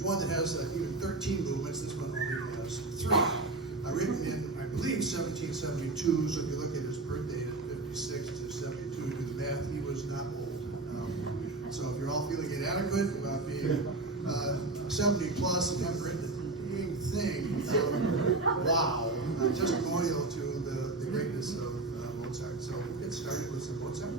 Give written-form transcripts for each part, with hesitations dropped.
there's one that has even 13 movements. This one only has 3. Written in, I believe, 1772. So if you look at his birth date at 56 to 72, do the math, he was not old. So if you're all feeling inadequate about being 70 plus and haven't written a dang thing, wow, testimonial to the greatness of Mozart. So we'll get started with some Mozart.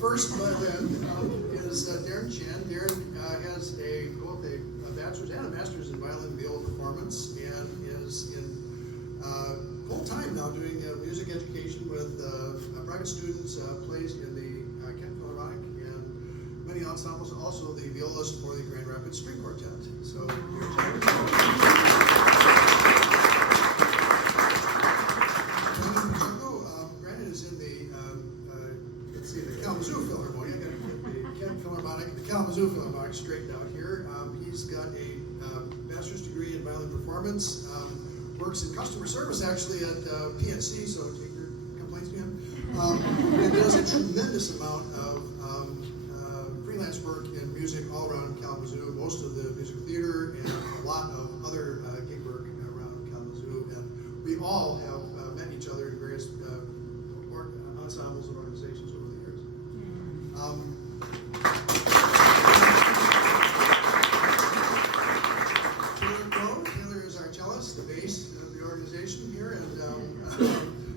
First violin is Darren Chen. Darren has both a bachelor's and a master's in violin viola performance, and is in full time now doing music education with private students, plays in the Kent Philharmonic and many ensembles, also the violist for the Grand Rapids String Quartet. So, Darren Chen. Brandon is in the Kalamazoo Philharmonic. I got to get the Kent Philharmonic and the Kalamazoo Philharmonic straightened out here. He's got a master's degree in violin performance. Works in customer service actually at PNC, so take your complaints to him. And does a tremendous amount of freelance work in music Kalamazoo, most of the musical theater, and a lot of other gig work around Kalamazoo. And we all have met each other in various ensembles and organizations over the years. Taylor is our cellist, the bass of the organization here, and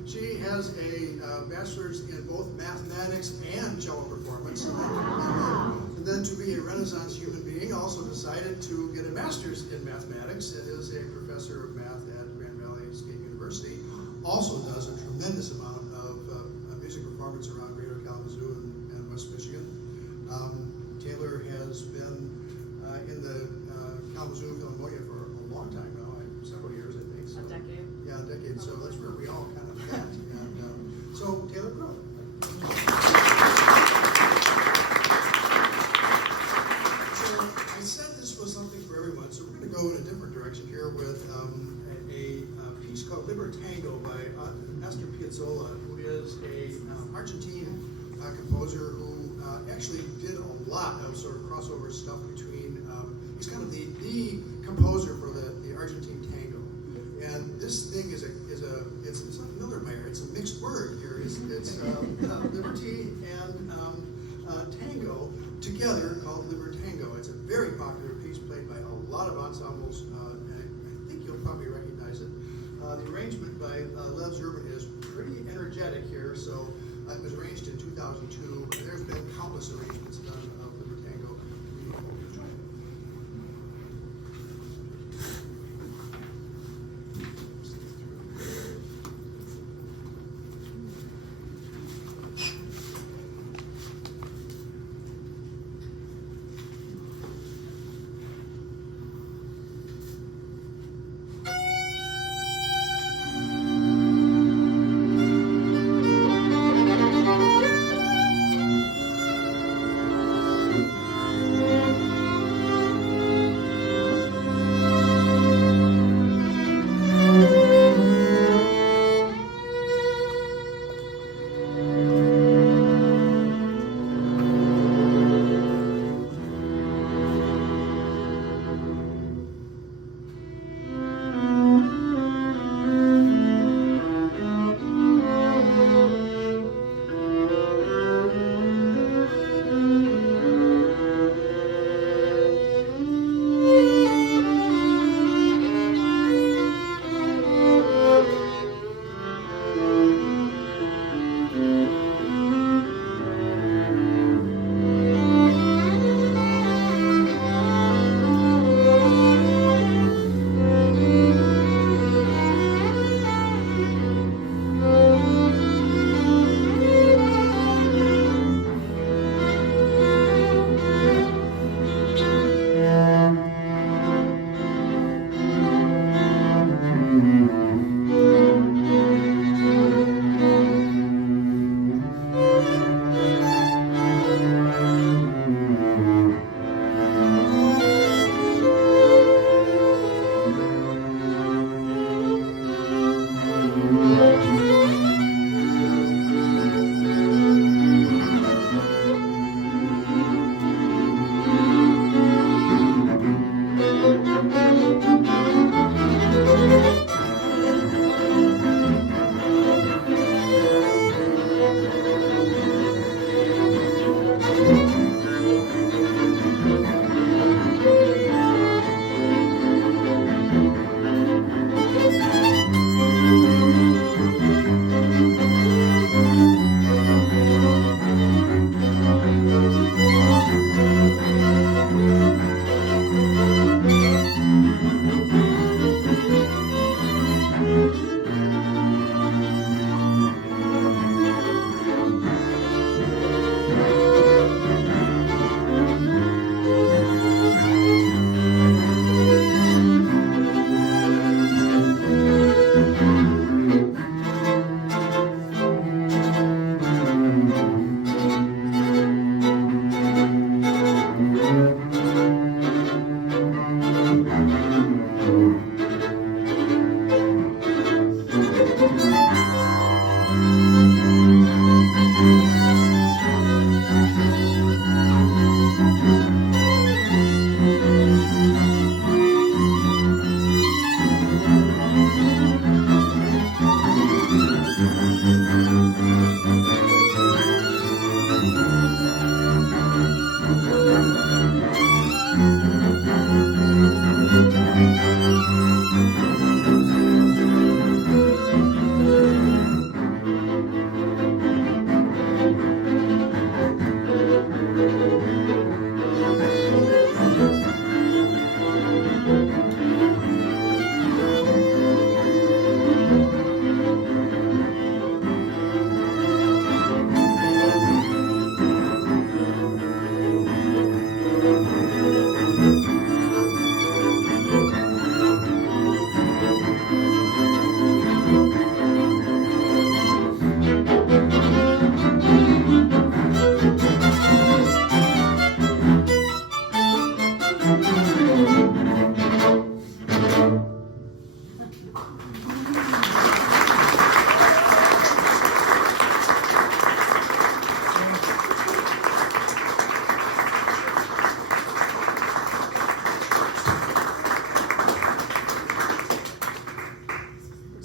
she has a bachelor's in both mathematics and cello performance. And then to be a Renaissance human being, also decided to get a master's in mathematics and is a professor of math at Grand Valley State University. Also does a tremendous amount of music performance around Greater Kalamazoo and West Michigan. Taylor has been in the Kalamazoo Philharmonic for a long time now, several years, I think. So, a decade. Yeah, a decade. So that's where we all kind of met. And so Taylor Crow. So I said this was something for everyone. So we're going to go in a different direction here with a piece called Libertango by Astor Piazzolla, who is a Argentine composer who actually did a lot of sort of crossover stuff between, he's kind of the composer for the Argentine tango. And this thing is it's like Millermeyer, it's a mixed word here. It's liberty and tango together called Libertango. It's a very popular piece played by a lot of ensembles, and I think you'll probably recognize it. The arrangement by Lev Zurban is pretty energetic here, so it was arranged in 2002, and there's been countless arrangements done of Libertango. We hope you enjoy it.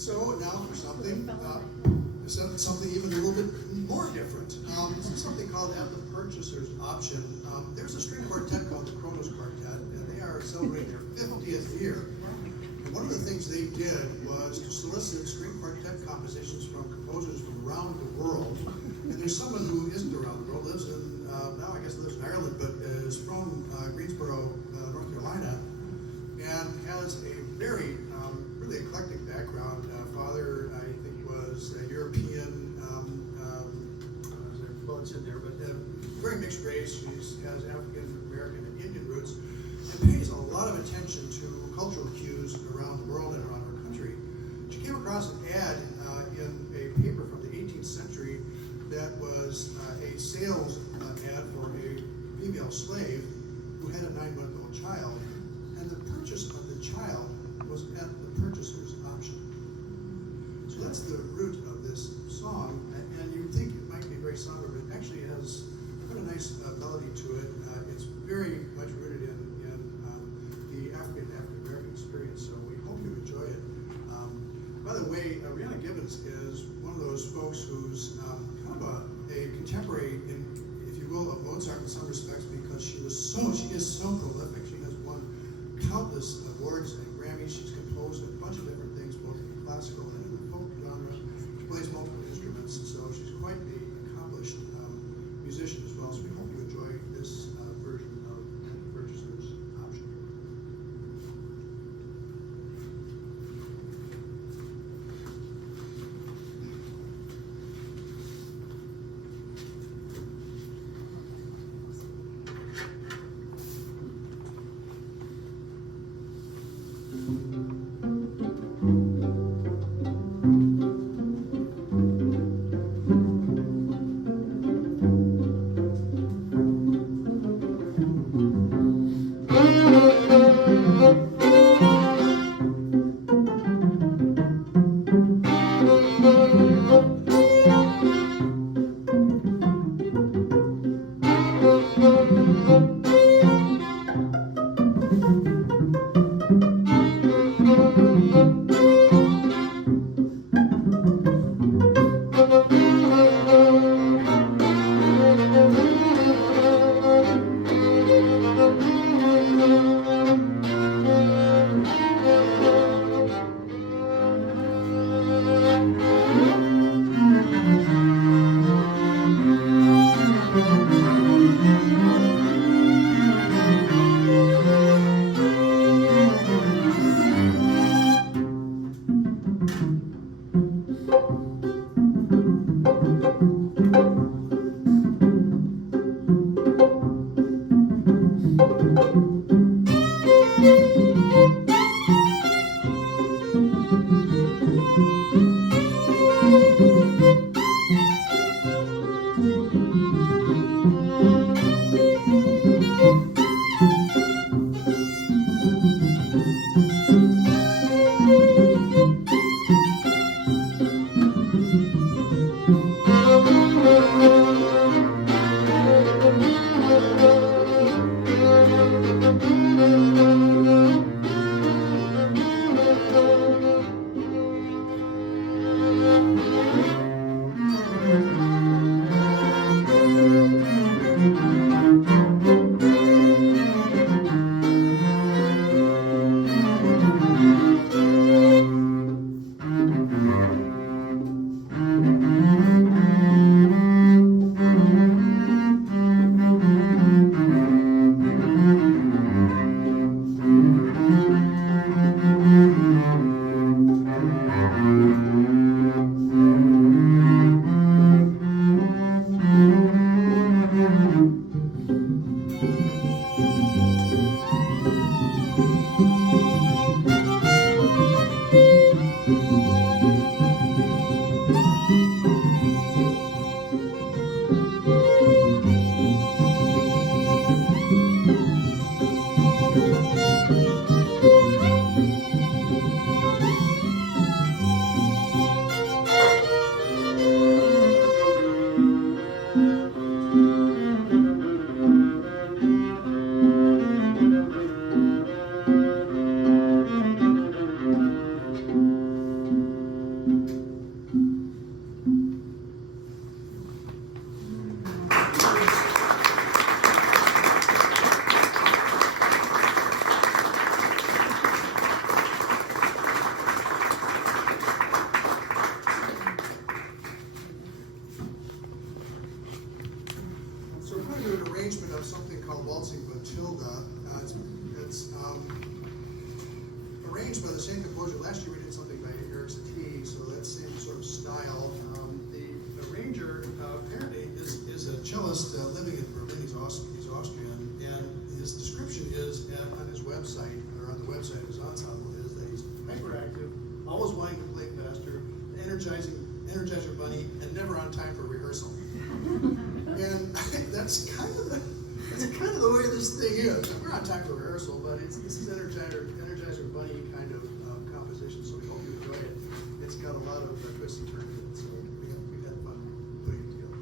So now for something even a little bit more different. This is something called At the Purchaser's Option. There's a string quartet called the Kronos Quartet, and they are celebrating their 50th year. And one of the things they did was to solicit string quartet compositions from composers from around the world. And there's someone who isn't around the world, lives in, now I guess lives in Ireland, but is from Greensboro, North Carolina, and has a very really eclectic background. Father, I think, was a European, well, it's in there, but very mixed race. She has African American and Indian roots, and pays a lot of attention to cultural cues around the world and around her country. She came across an ad in a paper from the 18th century that was a sales ad for a female slave who had a 9-month-old child, and the purchase of the child was at the purchaser's option. So that's the root of this song, and you think it might be very somber, but it actually has quite a nice melody to it. It's very much rooted in the African American experience, so we hope you enjoy it. By the way, Rhiannon Gibbons is one of those folks who's kind of a contemporary, if you will, of Mozart in some respects, because she is so prolific. She has won countless awards and Grammys. She's composed a bunch of different things, both in the classical and in the folk genre. She plays multiple instruments, so she's quite the accomplished musician as well. So we hope you enjoy this version of Purchaser's Option. Yoga. It's arranged by the same composer. Last year we did something by Eric Satie, so that same sort of style. The arranger apparently is a cellist living in Berlin. He's Austrian, and his description is on his website, or on the website of his ensemble, is that he's hyperactive, always wanting to play faster, Energizer Bunny, and never on time for rehearsal. And that's kind of the way this thing is. We're on time for rehearsal, but this is Energizer Bunny kind of composition, so we hope you enjoy it. It's got a lot of twists and turns in it, so we've had fun putting it together.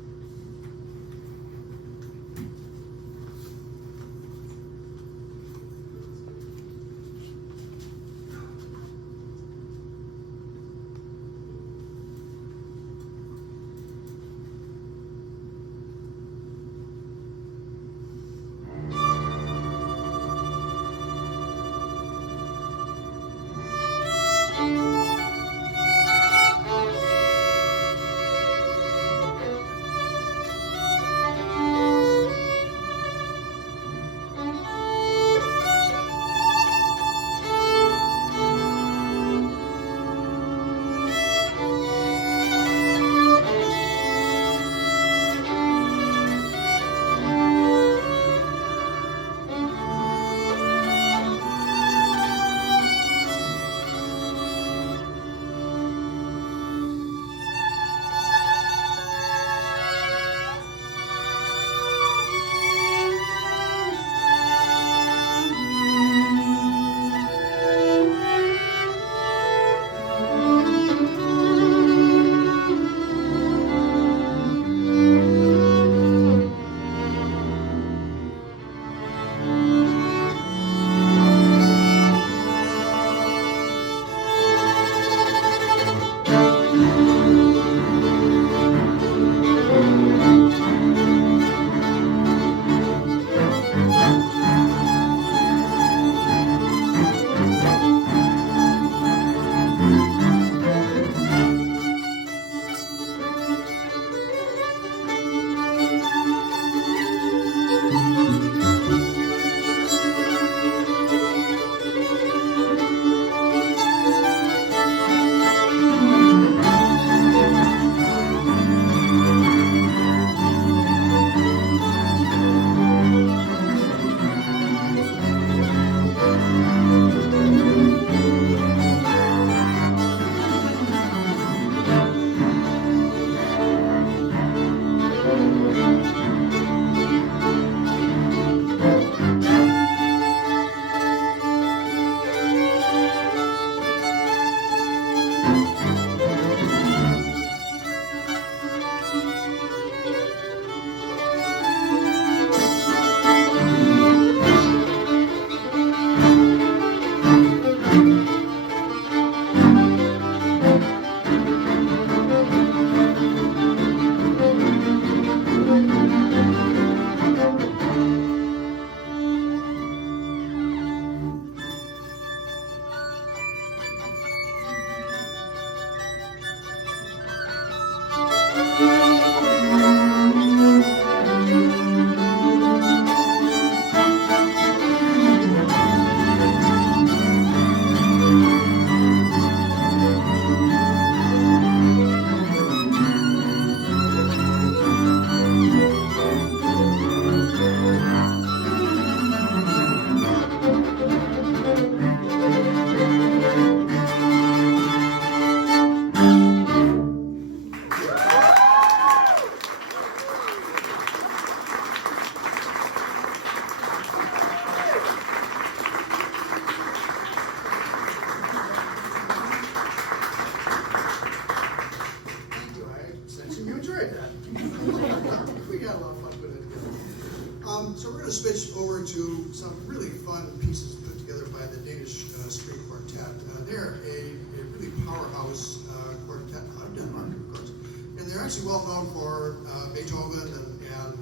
So we're going to switch over to some really fun pieces put together by the Danish String Quartet. They're a really powerhouse quartet out of Denmark, of course. And they're actually well known for Beethoven and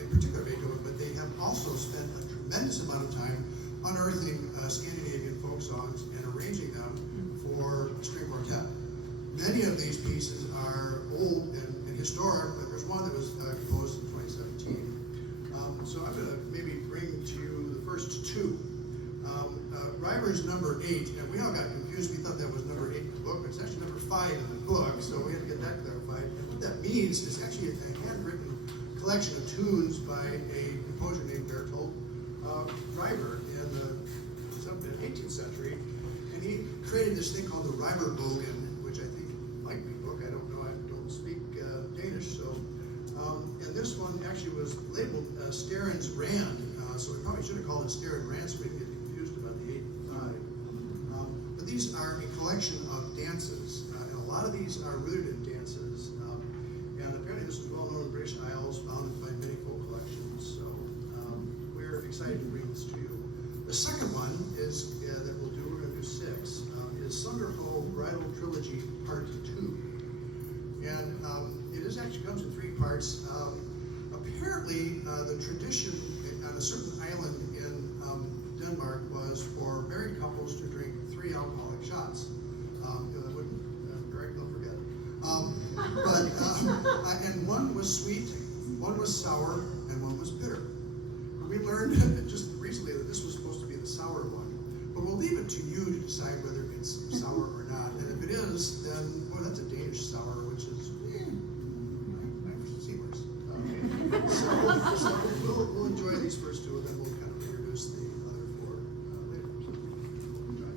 in particular Beethoven, but they have also spent a tremendous amount of time unearthing Scandinavian folk songs and arranging them for string quartet. Many of these pieces are old and historic, but there's one that was composed in 2017. So I'm going to maybe bring to you the first 2. Reimer's number 8, and we all got confused. We thought that was number 8 in the book, but it's actually number 5 in the book, so we had to get that clarified. And what that means is actually a handwritten collection of tunes by a composer named Bertolt Reimer in the 18th century. And he created this thing called the Reimerbogen, which I think might be a book. I don't know. I don't speak Danish, so. And this one actually was labeled Sterens Rand, so we probably should have called it Steren Rand, so we didn't get confused about the 8 and 5. But these are a collection of dances, and a lot of these are rooted in dances. And apparently this is well known in the British Isles, founded by many folk collections. So we're excited to bring this to you. The second one is that we'll do. We're going to do 6. Is Sunderho Bridal Trilogy Part 2, and it actually comes in 3 parts. Apparently, the tradition on a certain island in Denmark was for married couples to drink 3 alcoholic shots. That wouldn't, Greg, don't forget. And one was sweet, one was sour, and one was bitter. We learned just recently that this was supposed to be the sour one, but we'll leave it to you to decide whether it's sour or not. And if it is, then, well, that's a Danish sour, which is, I've seen worse. So we'll enjoy these first 2, and then we'll kind of introduce the other 4 later. Enjoy.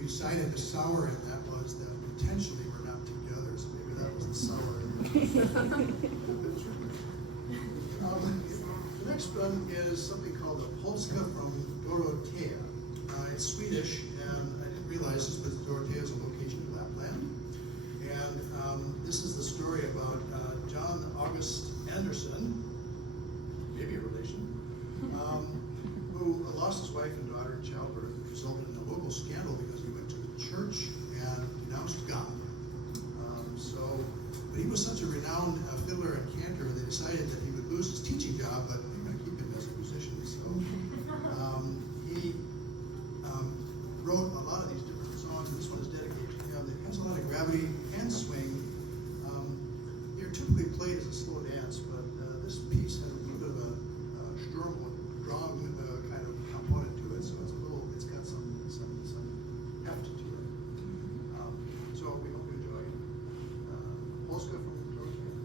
Decided the sour in that was that intentionally we're not together, so maybe that was the sour. The next one is something called a polska from Dorotea. It's Swedish, and I didn't realize this, but Dorotea is a location in Lapland. And this is the story about John August Anderson, maybe a relation, who lost his wife and daughter in childbirth, resulted in a local scandal because he went to the church and denounced God. But he was such a renowned fiddler and cantor, they decided that he would lose his teaching job, but they were going to keep him as a musician. So he wrote a lot of these different songs, and this one is dedicated to him. It has a lot of gravity and swing. They're typically played as a slow dance, but this piece has a little bit of a strong kind of component to it, so it's got some heft to it. So we hope you enjoy Polska from Dorotea.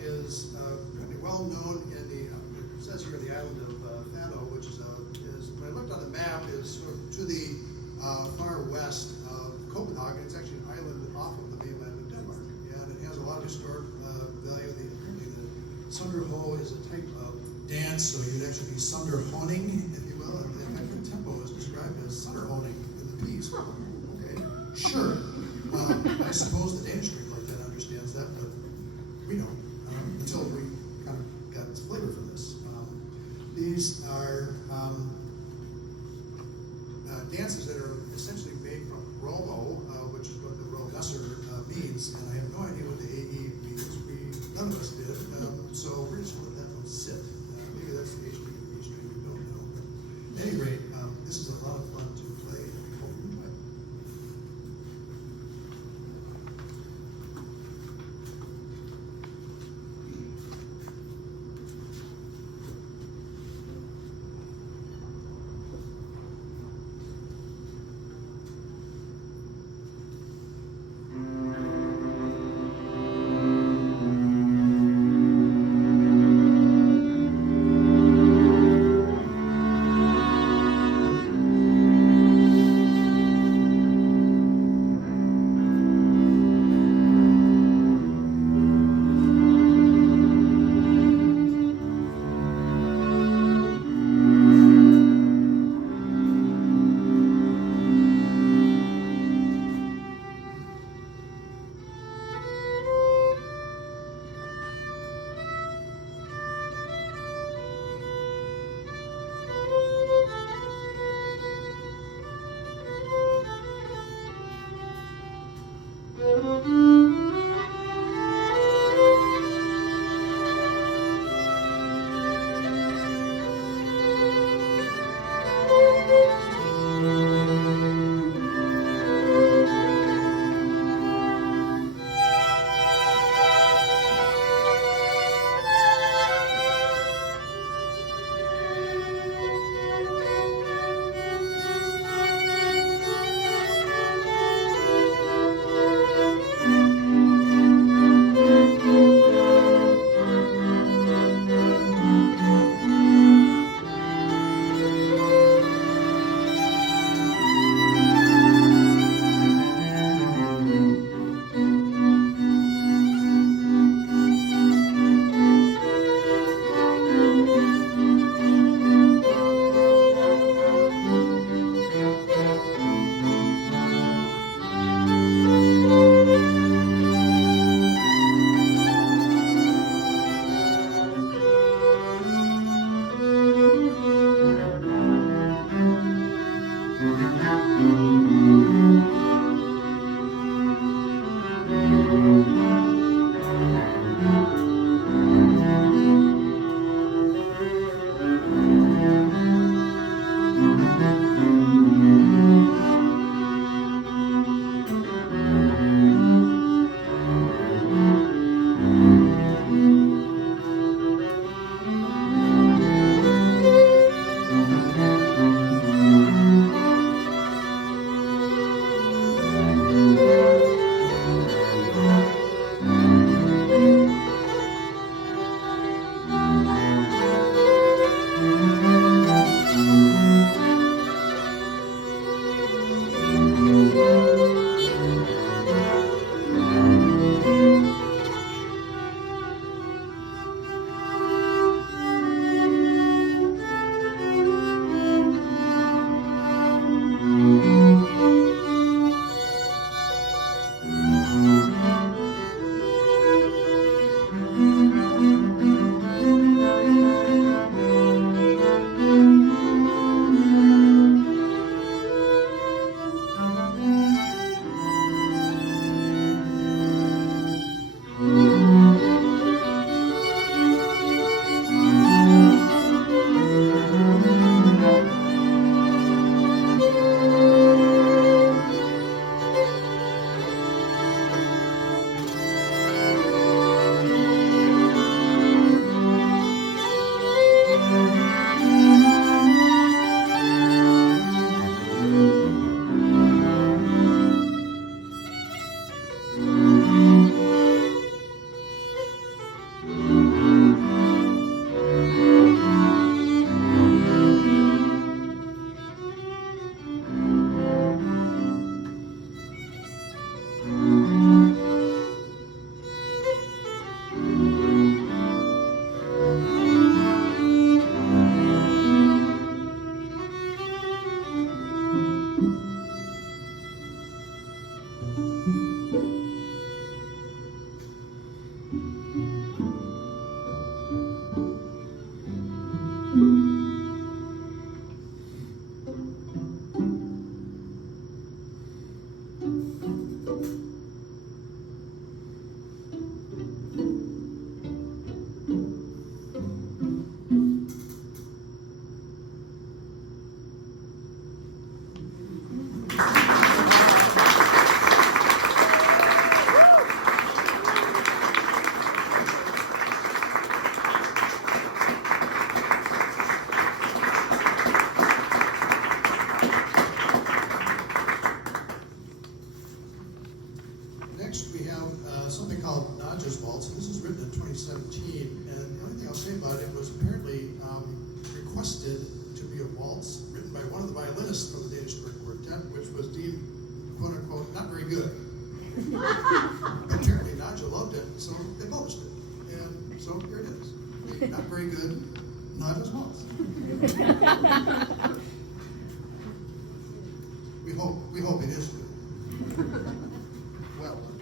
is pretty well known in the, it says here the island of Fano, which is, when I looked on the map, is sort of to the far west of Copenhagen. It's actually an island off of the mainland of Denmark, and it has a lot of historic value. Apparently the Sunderho is a type of dance, so you'd actually be Sunderhoning, if you will, and the effective tempo is described as Sunderhoning in the piece. Okay, sure. I suppose the Danish street like that understands that, but we don't, until we kind of got its flavor for this. These are dances that are essentially made from Romo, which is what the Romesser means, and I have no idea what the AE means. None of us did, so we're just going to let that one sit. Maybe that's the H stream and B stream, we don't know. At any rate, this is a lot of fun to play, and we hope you enjoy it. written in 2017, and the only thing I'll say about it was apparently requested to be a waltz written by one of the violinists from the Danish String Quartet, which was deemed, quote unquote, not very good. Apparently Nadja loved it, so they published it. And so here it is. The not very good Nadja's waltz. We hope it is good. Well done.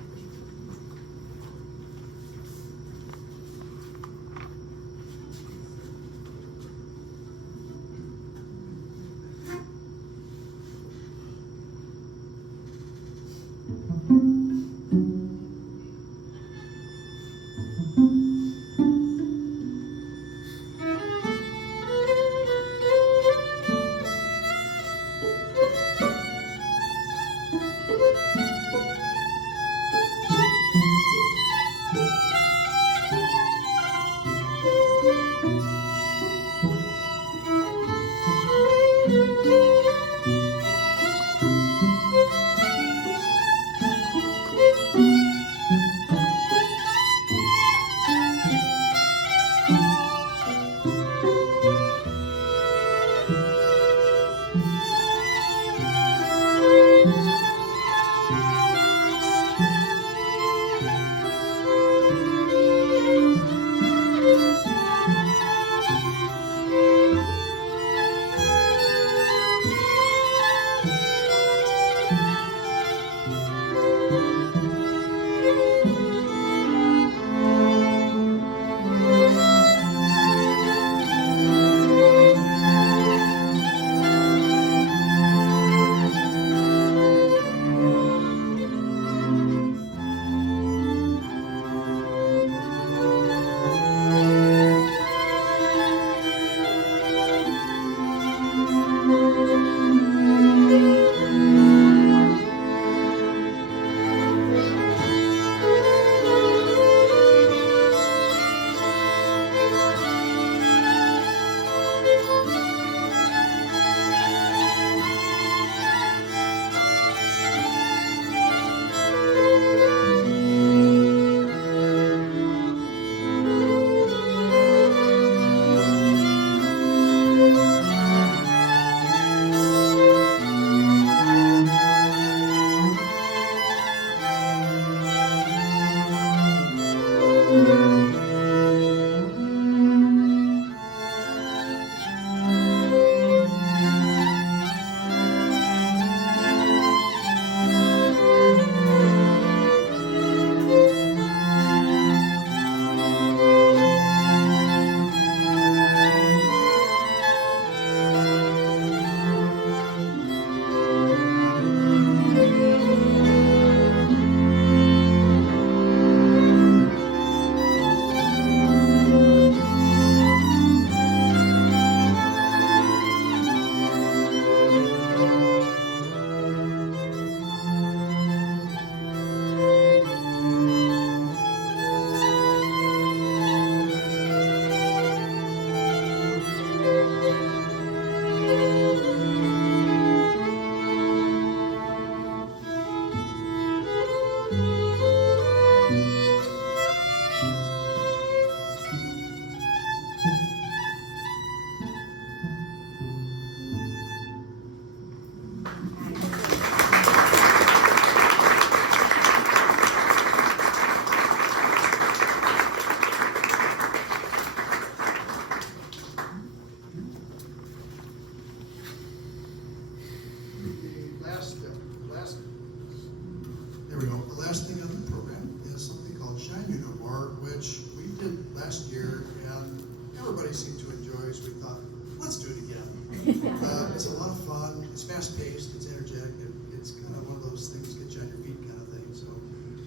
last thing on the program is something called Shining Award, which we did last year, and everybody seemed to enjoy, so we thought, let's do it again. It's a lot of fun, it's fast-paced, it's energetic, it's kind of one of those things, get you on your feet kind of thing, so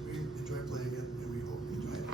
we enjoy playing it, and we hope you enjoy it.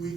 We